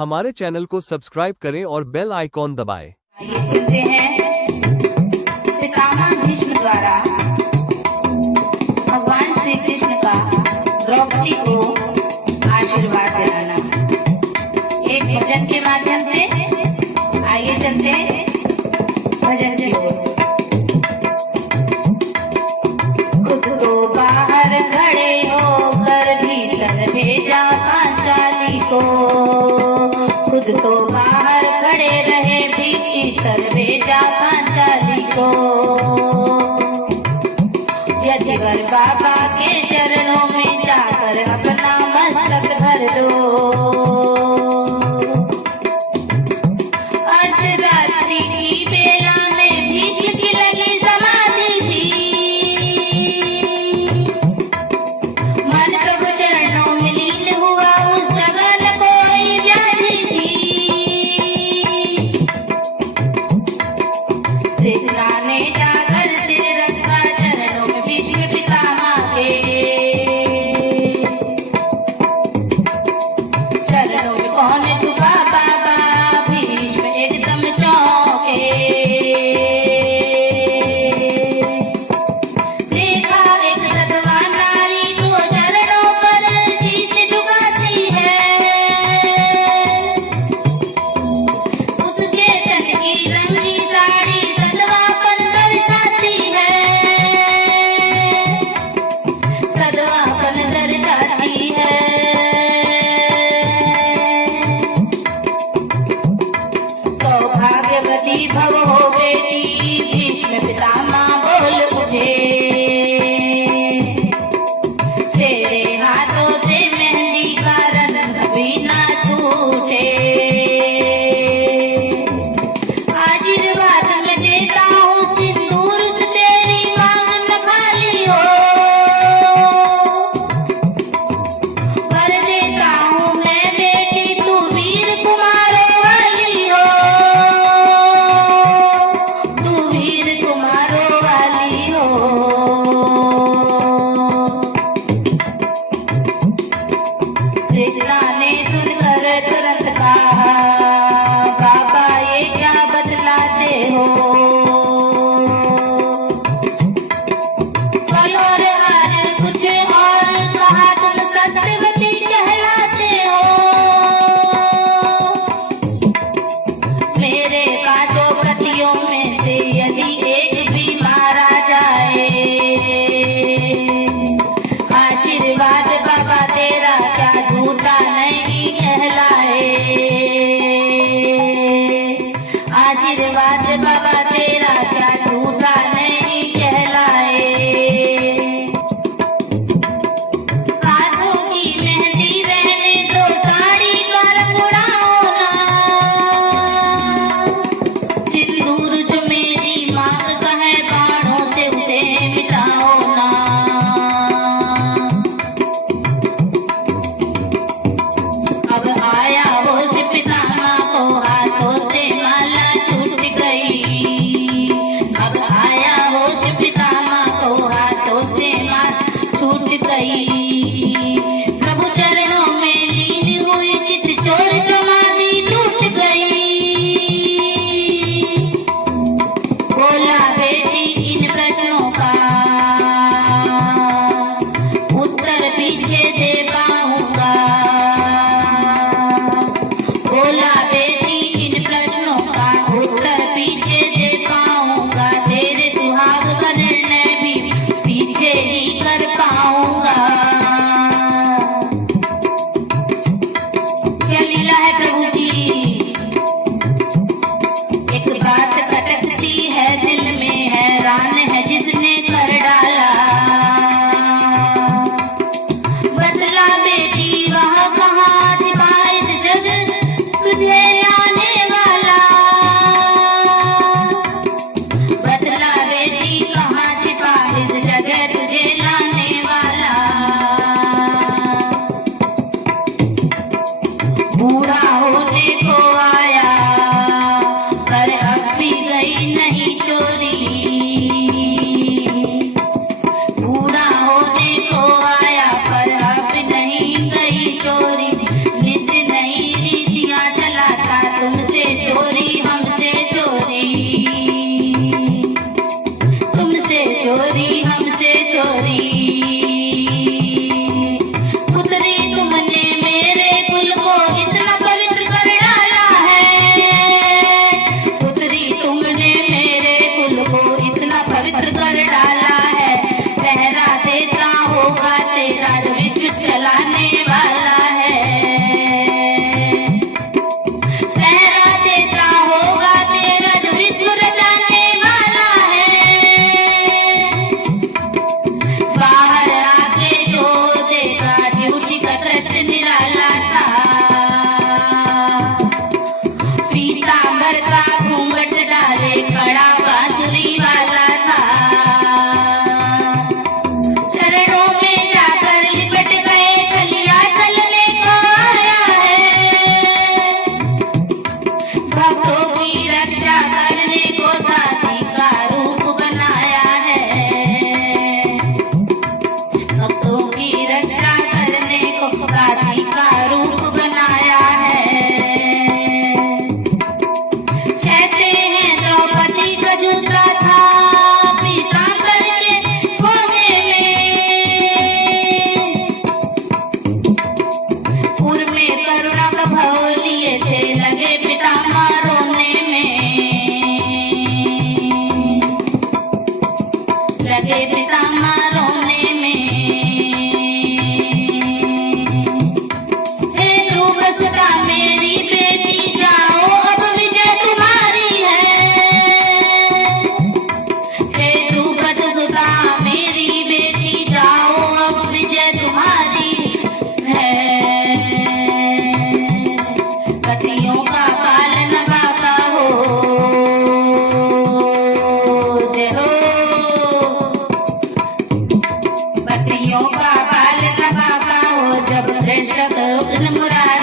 हमारे चैनल को सब्सक्राइब करें और बेल आइकॉन दबाएं। ये सुनते हैं पितामह भीष्म द्वारा भगवान श्री कृष्ण का द्रौपदी को आशीर्वाद दिलाना एक भजन के माध्यम से। आइए चलते हैं भजन की ओर। खुद तो बाहर खड़े होकर भीतर भेजा पांचाली को, खुद तो बाहर खड़े रहे भीतर भेजा पांचाली को। यतिवर बाबा के चरणों में जाकर अपना मस्तक धर दो। अर्धरात्रि की बेला में भीष्म की लगी समाधि थी, मन प्रभु चरणों में लीन हुआ, उस जगह न कोई व्याधि थी। कृष्णा ने जाकर सिर रखा चरणों में भीष्म पितामह के, चरणों में कौन झुका बाबा, भीष्म एकदम चौंके। देखा एक सधवा नारी जो चरणों पर शीश झुकाती है, उसके तन की रंगी साड़ी सधवापन दर्शाती है, सधवापन दर्शाती है। सौभाग्यवती भव हो बेटी, भीष्म पितामह बोल उठे। तेरे हाथों से मेहंदी का रंग कभी ना छूटे। आशीर्वाद में देता हूँ सिंदूर से तेरी मांग न खाली हो, वर देता हूँ मैं बेटी तू वीर कुमारों वाली हो, तू वीर कुमारों वाली हो। कृष्णा ने सुनकर तुरंत कहा, बाबा ये क्या बतलाते हो, फल और हार कुछ और कहा, तुम सत्यवती कहलाते हो। मेरे पांचों पतियों में से यदि एक भी मारा जाए, आशीर्वाद बाबा तेरा क्या झूठा नहीं कहलाए, आशीर्वाद बाबा तेरा क्या झूठा नहीं कहलाए। हाथों की मेहंदी रहने दो, साड़ी का रंग उड़ाओ ना, सिंदूर जो मेरी मांग का है बाणों से उसे मिटाओ ना। अब आया होश पितामह को, हाथों से माला छूट गई। अब आया होश पितामह को, हाथों से माला छूट गई। प्रभु चरणों में लीन हुई, चित चोर समाधि टूट गई। बोला बेटी इन प्रश्नों का उत्तर पीछे दे पाऊंगा, बोला बेटी इन प्रश्नों का उत्तर पीछे दे पाऊंगा, तेरे सुहाग का निर्णय भी पीछे ही कर पाऊंगा। क्या लीला है प्रभु की, एक बात खटकती है दिल में, हैरान है जिसने कर डाला। बदला बेटी वहाँ कहाँ छिपा इस जग तुझे आने वाला, बदला बेटी कहाँ छिपा इस जगह तुझे लाने वाला। बूढ़ा होने को आया पर अब भी गई नहीं चोरी, बूढ़ा होने को आया पर अब नहीं गई चोरी, नित नहीं रीतियाँ भक्तों की रक्षा करने को दासी का रूप बनाया है। भक्तों की रक्षा करने को दासी का रूप बनाया है। कहते हैं द्रौपदी का जूता था पीताम्बर के कोने में। पूर्व में करुणा का भाव लिए थे लगे पितामह रोने में। लगे पितामह रोने में। हे ध्रुव सुता मेरी बेटी जाओ अब विजय तुम्हारी है। हे ध्रुव सुता मेरी बेटी जाओ अब विजय तुम्हारी है। पतियों का पालन बाबा हो जय हो। पतियों का पालन बाबा हो जब कृष्ण मुरारी